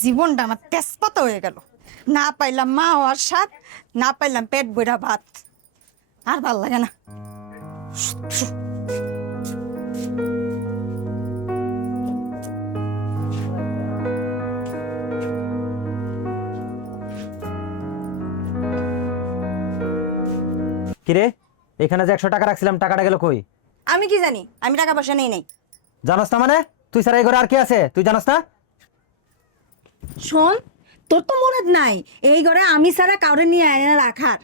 জীবনটা আমার তেজপাতা হয়ে গেল। না পাইলাম মা হওয়ার স্বাদ না পাইলাম পেট বইরা ভাত। আর ভালো লাগে না। কিরে এখানে যে একশো টাকা রাখছিলাম টাকাটা গেল কই? আমি কি জানি? আমি টাকা পয়সা নেই নাই। জানোস না মানে? তুই স্যার এই ঘরে আর কি আছে? তুই জানোস না? শোন, তোর তো মনে নাই। এই ঘরে আমি ছাড়া কাউরে নিয়ে আয় না রাখার।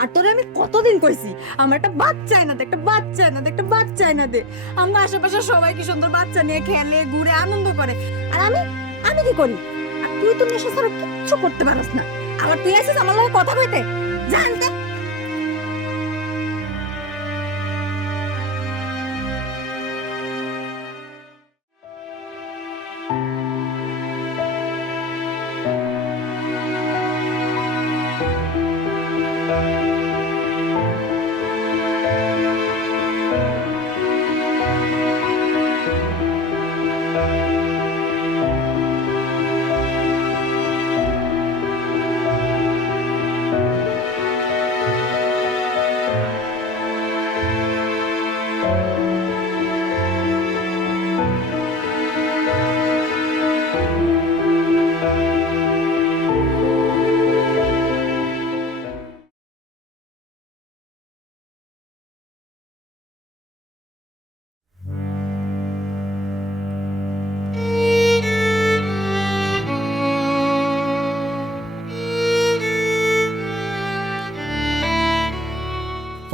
আর তোরে আমি কতদিন কইছি, আমার একটা বাচ্চা না দে, একটা বাচ্চা না দে, একটা বাচ্চা না দে। আমার আশেপাশে সবাই কি সুন্দর বাচ্চা নিয়ে খেলে, ঘুরে, আনন্দ করে। আর আমি আমি কি করি? তুই তো নেশা ছাড়া কিচ্ছু করতে পারস না। আবার তুই আসিস আমার লগে কথা কইতে? জানতে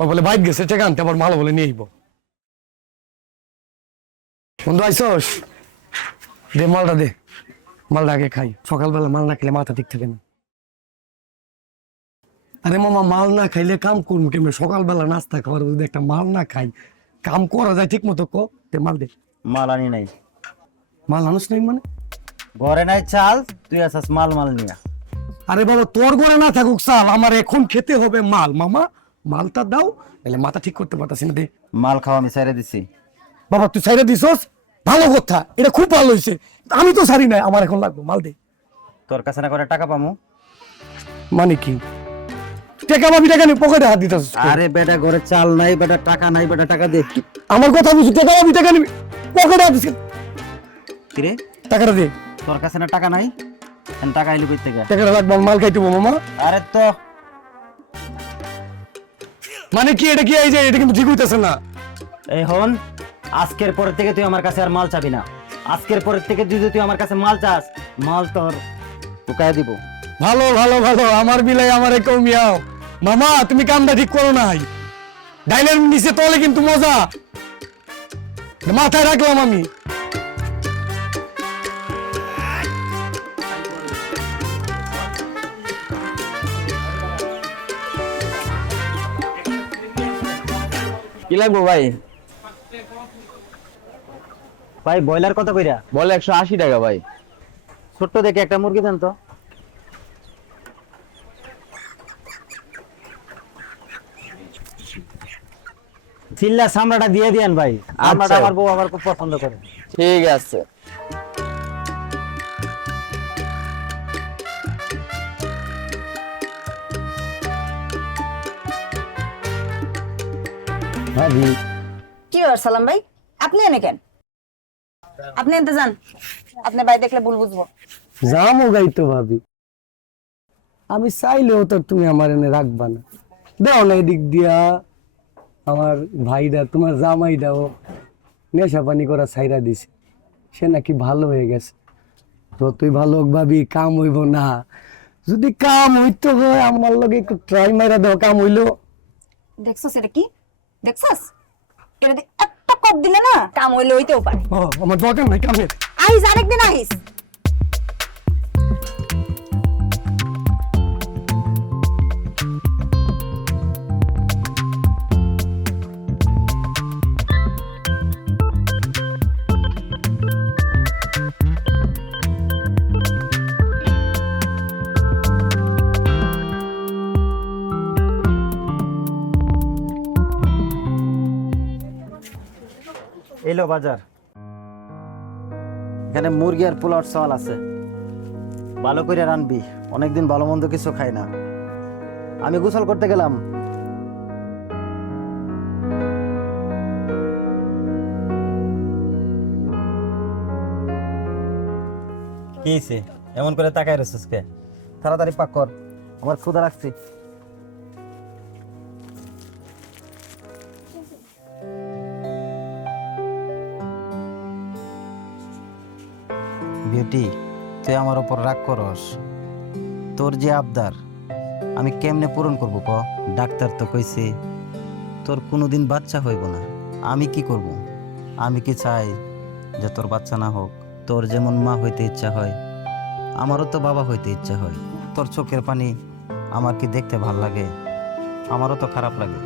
ও বলে বাইক গেছে টাকা আনতে আবার মাল বলে নিয়ে আইব। বন্ধু আইসস? দে মালটা দে। মালটা আগে খাই। সকালবেলা মাল না খেলে মাথা ঠিক থাকে না। আরে মামা মাল না খাইলে কাম করুন কেমন? সকালবেলা নাস্তা খাওয়ার যদি একটা মাল না খাই। কাম করা যায় ঠিক মতো ক? দে মাল দে। মাল আনি নাই। মাল আনুস নাই মানে? ঘরে নাই চাল তুই আসাস মাল মাল নিয়া। আরে বাবা তোর ঘরে না থাকুক চাল আমার এখন খেতে হবে মাল মামা। মালটা দাও তাহলে মাথা ঠিক করতে পারতাছি না দে। মাল খাওয়া আমি ছেড়ে দিছি। বাবা তুই সাইডে দিছস? ভালো কথা এটা খুব ভালো হয়েছে আমি তো সারি নাই আমার এখন লাগবে মাল দে। তোর কাছে না করে টাকা পামু? মানে কি? টাকা পাবি টাকা নিয়ে পকেটে হাত আরে বেটা ঘরে চাল নাই বেটা টাকা নাই বেটা টাকা দে। আমার কথা বুঝি টাকা পাবি টাকা নিবি পকেটে হাত কিরে টাকাটা দে। তোর কাছে না টাকা নাই? টাকা এলি কই থেকে? টাকাটা লাগবে আমি মাল খাইতে মামা। আরে তো মানে কি এটা কি এই যে এটা কিন্তু ঠিক হইতেছে না? এই হন আজকের পরের থেকে তুই আমার কাছে আর মাল চাবি না। আজকের পরের থেকে যদি তুই আমার কাছে মাল চাস মাল তোর টুকায় দিব। ভালো ভালো ভালো আমার বিলাই আমার কেউ মিয়াও। মামা তুমি কামটা ঠিক করো নাই। ডাইনের নিচে তলে কিন্তু মজা। মাথায় রাখলাম আমি। কি লাগবো ভাই? ভাই ব্রয়লার কত কইরা? বলে একশো আশি টাকা ভাই। ছোট্ট দেখে একটা মুরগি দেন তো। চিল্লা চামড়াটা দিয়ে দিয়েন ভাই। সামড়াটা আমার বউ আমার খুব পছন্দ করে। ঠিক আছে। ভাবি। কি ব্যাপার সালাম ভাই? আপনি এনে কেন? আপনি এনতে যান। আপনার ভাই দেখলে ভুল বুঝব। যামো গাই তো ভাবি। আমি চাইলেও তো তুমি আমার এনে রাখবা না। দাও না এদিক দিয়া। আমার ভাইরা তোমার জামাইরাও নেশা পানি করা ছাইরা দিছে। সে নাকি ভালো হয়ে গেছে। যতই ভালো হোক ভাবি কাম হইব না। যদি কাম হইতো হয় আমার লগে একটু ট্রাই মারা দাও কাম হইল। দেখছস এটা কি? দেখছস? এটা একটা কপ দিলে না কাম হইলে হইতেও পারে। আমার দরকার নাই কামের আইস আরেকদিন আইস। এলো বাজার। এখানে মুরগি আর পোলাও চাল আছে। ভালো করে রানবি, অনেকদিন ভালো মন্দ কিছু খাই না। আমি গোসল করতে গেলাম। কি এমন করে তাকায় রেছিস কে? তাড়াতাড়ি পাক কর। আমার ক্ষুধা রাখছি বিউটি, তুই আমার ওপর রাগ করস। তোর যে আবদার, আমি কেমনে পূরণ করব ক? ডাক্তার তো কইছে, তোর কোনো দিন বাচ্চা হইব না। আমি কি করব? আমি কি চাই যে তোর বাচ্চা না হোক? তোর যেমন মা হইতে ইচ্ছা হয়, আমারও তো বাবা হইতে ইচ্ছা হয়। তোর চোখের পানি আমার কি দেখতে ভালো লাগে? আমারও তো খারাপ লাগে।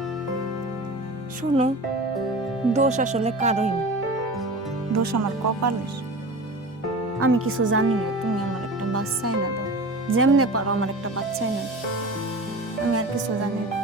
শোনো, দোষ আসলে কারোই না। দোষ আমার কপালের। আমি কিছু জানি না তুমি আমার একটা বাচ্চাই না দাও যেমনে পারো আমার একটা বাচ্চাই না। আমি আর কিছু জানি না